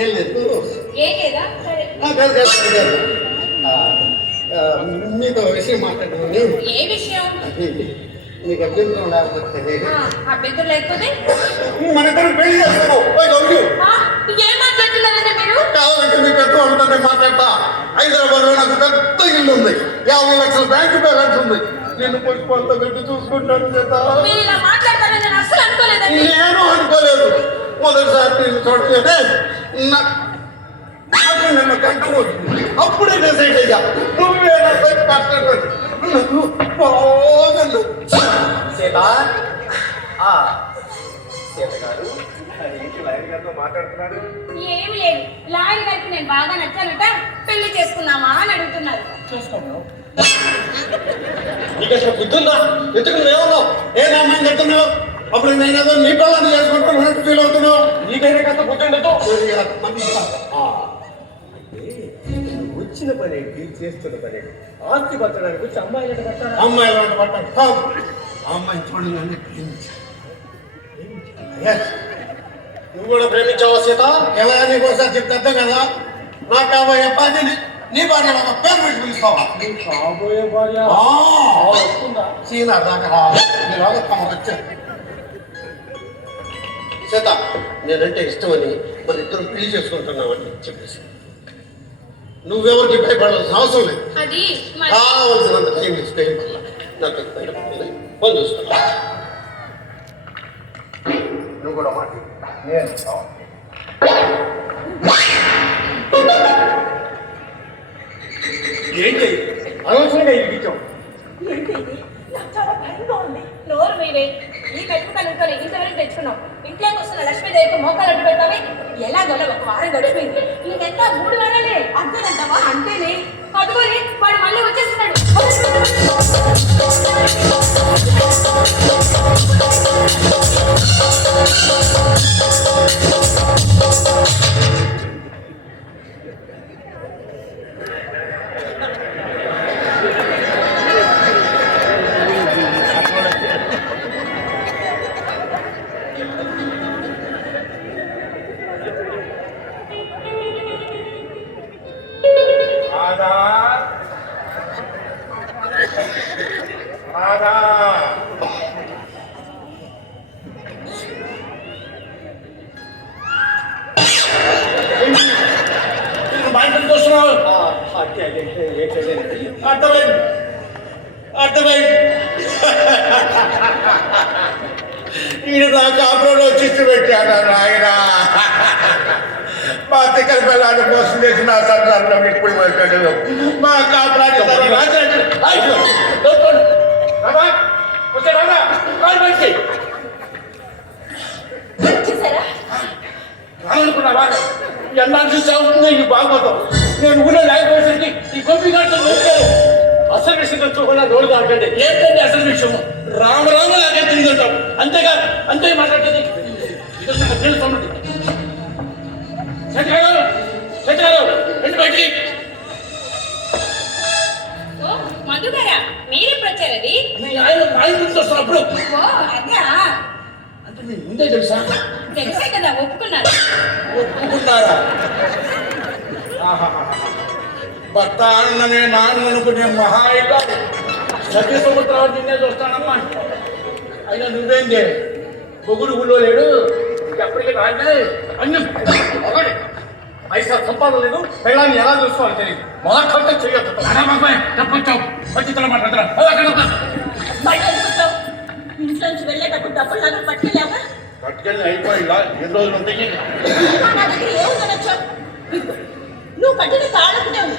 ఏం లేదు. ఏం లేదా? మీతో విషయం మాట్లాడమని. ఏ విషయం? మీకు అభ్యంతరం లేకపోతే. అభ్యంతరం లేకపోతే మన ఇద్దరు పెళ్లి చేస్తాను. ఏం మాట్లాడుతున్నారంటే మీరు? కావాలంటే మీ పెద్ద వాళ్ళతో మాట్లాడతా. హైదరాబాద్ లో నాకు పెద్ద ఇల్లు ఉంది, 50 లక్షల బ్యాంక్ బ్యాలెన్స్ ఉంది. నేను పుష్పాలతో పెట్టి చూసుకుంటాను చేత. నేను అనుకోలేదు. మొదటిసారి నేను చూడలేదే నన్ను కంటూ వచ్చింది. అప్పుడే డిసైడ్ అయ్యా నువ్వే సీత గారు లాయర్ గారితో మాట్లాడుతున్నారు. ఏమి లేదు, లాయర్ గారికి నేను బాగా నచ్చానట, పెళ్లి చేసుకున్నామా అని అడుగుతున్నారు. చూసుకోండి. నీకు అసలు బుద్ధుందా? ఎందుకు నువ్వేమన్నావు? ఏం అమ్మాయిని చెప్తున్నావు? అప్పుడు నేనేదో నీ పిల్లల్ని చేసుకుంటున్నట్టు ఫీల్ అవుతున్నావు. నీకైనా కాస్త బుద్ధుండదు. వచ్చిన పని ఏంటి, చేస్తున్న పని ఏంటి? ఆస్తి పట్టడానికి వచ్చి అమ్మాయిలు పట్టాలి. అమ్మాయిలు పట్టాలి కాదు. అమ్మాయిని చూడండి ప్రేమించాను. నువ్వు కూడా ప్రేమించావా సీత? ఎలా నీకోసారి చెప్తే కదా. నా కాబోయే భార్యని నీ భార్య పేరు పెట్టి పిలుస్తావా? కాబోయే భార్య సీనా దాకా రావాలి. నీలాగా తమకు వచ్చాను. సీత, నేనంటే ఇష్టమని మన ఇద్దరు పెళ్లి చేసుకుంటున్నామని చెప్పేసి నువ్వెవరికి భయపడాల్సిన అవసరం లేదు. అది కావలసినంత టైం ఇస్తే నాకు పని చూసుకున్నా. నువ్వు కూడా మాట ఏంటి అనవసరంగా ఇరిగించాం. నోరు మీరే ఈ పెట్టుకుని ఇంతవరకు తెచ్చుకున్నాం. ఇంట్లోకి వస్తున్న లక్ష్మీదేవికి మోకాలు అడ్డు పెడతామే. ఎలాగోలా ఒక వారం గడిపోయింది. ఇంకెంత 3 వారాలే అంతేనంటావా? అంతేనే. పట్టుకొని వాడు మళ్ళీ వచ్చేస్తున్నాడు. అర్థమైంది. ఈయన నా కాపురంలో చిచ్చు పెట్టాడు ఆయన. మా తిక్కల పిల్లలు మోసం చేసి నా సంసారంలో ఇప్పుడు పెట్టాడు. మా కాపురాన్ని రానుకున్నావా? ఎన్నాళ్ళు చదువుతుంది ఇది బాగోతాం. నేను ఊళ్ళో లేకపోయేసరికి ఈ గోపి గారితో అసలు విషయం చూడకుండా నోరు కాకండి. ఏంటంటే అసలు విషయం? రామరామ లాగే తిరిగిఉంటాం. అంతేగా అంతే మాట్లాడుతుంది. తెలుసుకోండి. ఏంటి బయటికి? మధు గారా, మీరెప్పుడు వచ్చారది? ఆయన గురించి వస్తున్నప్పుడు అదే అంటే మీ ముందే తెలుసా? తెలిసే కదా ఒప్పుకున్నారా? భర్త అన్ననే నాన్న అనుకునే మహాయిగా సత్య సముద్రాలు నిన్నే చూస్తానమ్మా. అయినా నువ్వేందే పొగుడు గుళ్ళో లేడు. ఎప్పటికీ రాజే అన్నం ఒకటి పైసా సంపాదన లేదు. పెళ్ళాన్ని ఎలా చూసుకోవాలి తెలియదు. మాట్లాడితే చెయ్యొచ్చు. చెప్పొచ్చావు ఖచ్చితంగా మాట్లాడతారా? ఇంట్లోంచి వెళ్ళేటప్పుడు డబ్బులు నాకు పట్టుకెళ్ళావా? పట్టుకెళ్ళి అయిపోయిందా? ఎన్ని రోజులు ఉంటాయి? నువ్వు కట్టిన తాళకునే ఉంది.